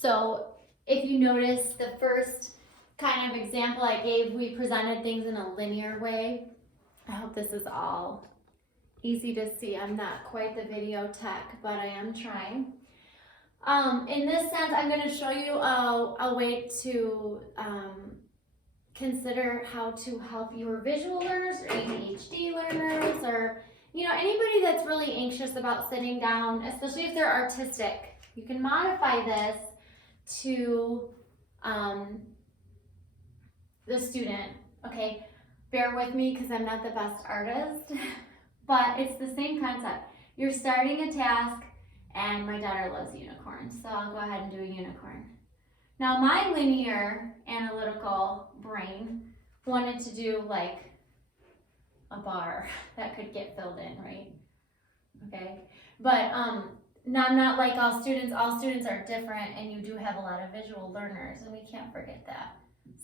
So if you notice the first kind of example I gave, we presented things in a linear way. I hope this is all easy to see. I'm not quite the video tech, but I am trying. In this sense, I'm going to show you a way to consider how to help your visual learners or ADHD learners, or anybody that's really anxious about sitting down, especially if they're artistic. You can modify this to the student. Okay, bear with me because I'm not the best artist, but it's the same concept. You're starting a task, and my daughter loves unicorns, so I'll go ahead and do a unicorn. Now my linear analytical brain wanted to do like a bar that could get filled in, right? Okay, but now I'm not like all students. All students are different, and you do have a lot of visual learners, and we can't forget that.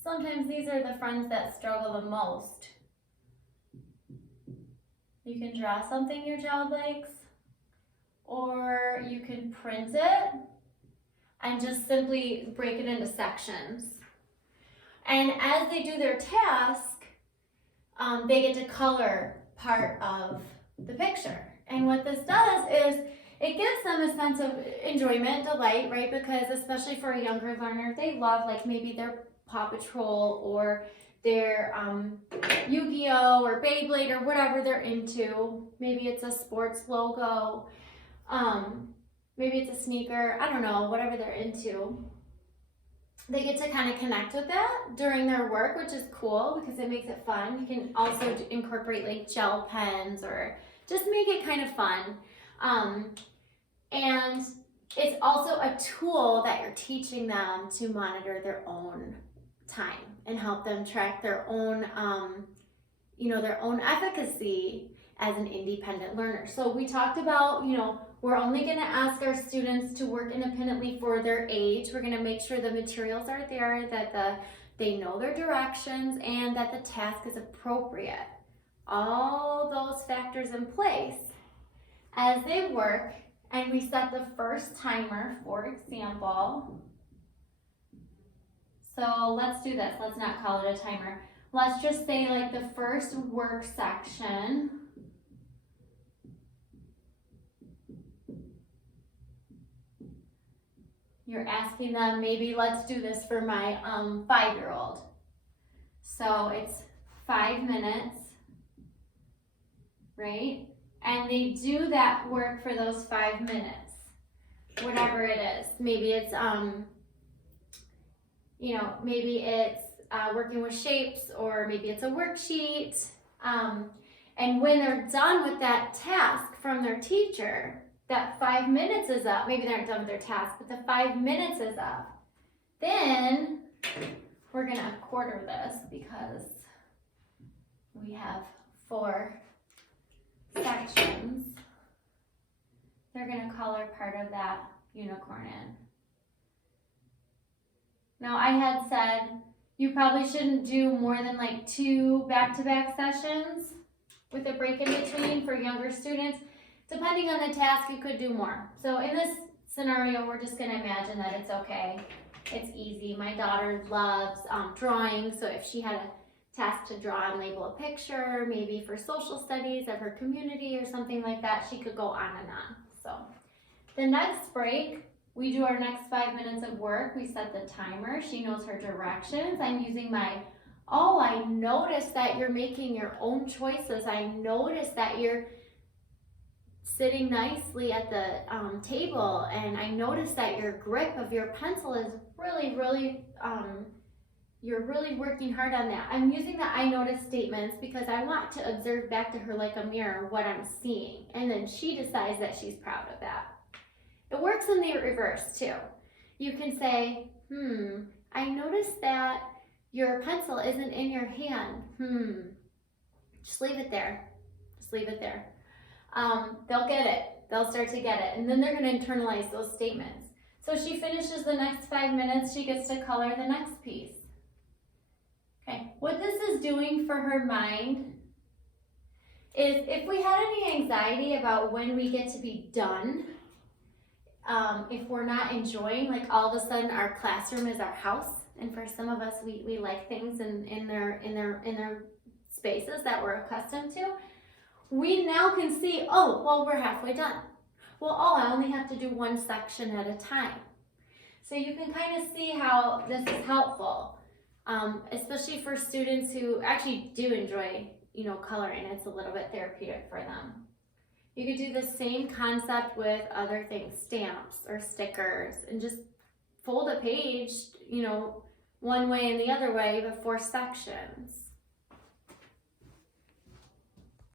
Sometimes these are the friends that struggle the most. You can draw something your child likes, or you can print it and just simply break it into sections. And as they do their task, they get to color part of the picture. And what this does is it gives them a sense of enjoyment, delight, right? Because especially for a younger learner, they love like maybe their Paw Patrol or their Yu-Gi-Oh or Beyblade or whatever they're into. Maybe it's a sports logo. Maybe it's a sneaker, I don't know, whatever they're into. They get to kind of connect with that during their work, which is cool because it makes it fun. You can also incorporate like gel pens or just make it kind of fun. And it's also a tool that you're teaching them to monitor their own time and help them track their own, their own efficacy as an independent learner. So we talked about, we're only going to ask our students to work independently for their age. We're going to make sure the materials are there, that they know their directions, and that the task is appropriate. All those factors in place as they work, and we set the first timer, for example. So let's do this. Let's not call it a timer. Let's just say like the first work section. You're asking them, maybe let's do this for my 5-year-old. So it's 5 minutes, right? And they do that work for those 5 minutes, whatever it is. Maybe it's, working with shapes, or maybe it's a worksheet. And when they're done with that task from their teacher, that 5 minutes is up. Maybe they aren't done with their task, but the 5 minutes is up. Then we're gonna quarter this because we have 4 sections. They're gonna color part of that unicorn in. Now I had said you probably shouldn't do more than like 2 back-to-back sessions with a break in between for younger students. Depending on the task, you could do more. So in this scenario, we're just gonna imagine that it's okay. It's easy. My daughter loves drawing, so if she had a task to draw and label a picture, maybe for social studies of her community or something like that, she could go on and on. So the next break, we do our next 5 minutes of work. We set the timer. She knows her directions. I'm using my, I notice that you're making your own choices. I notice that you're sitting nicely at the table, and I notice that your grip of your pencil is really, you're really working hard on that. I'm using the I notice statements because I want to observe back to her like a mirror what I'm seeing, and then she decides that she's proud of that. It works in the reverse too. You can say, I noticed that your pencil isn't in your hand. Just leave it there. Just leave it there. They'll get it. They'll start to get it. And then they're going to internalize those statements. So she finishes the next 5 minutes. She gets to color the next piece. Okay. What this is doing for her mind is if we had any anxiety about when we get to be done, if we're not enjoying, like all of a sudden our classroom is our house, and for some of us, we like things in their spaces that we're accustomed to, we now can see, oh, well, we're halfway done. Well, oh, I only have to do one section at a time. So you can kind of see how this is helpful, especially for students who actually do enjoy, coloring. It's a little bit therapeutic for them. You could do the same concept with other things, stamps or stickers, and just fold a page, one way and the other way, but 4 sections.